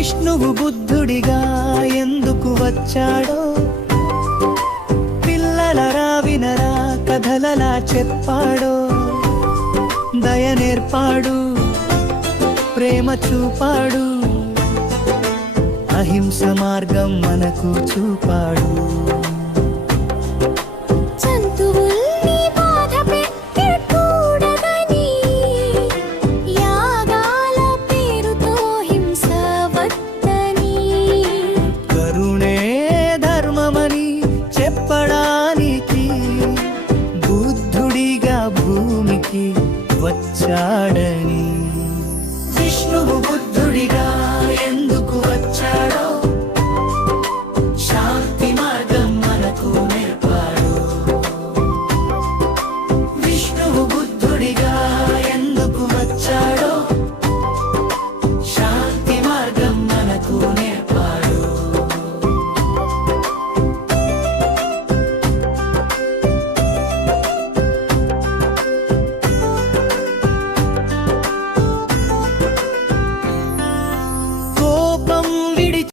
విష్ణువు బుద్ధుడిగా ఎందుకు వచ్చాడో పిల్లలరా వినరా కథలలా చెప్పాడో దయ నేర్పాడు ప్రేమ చూపాడు అహింస మార్గం మనకు చూపాడు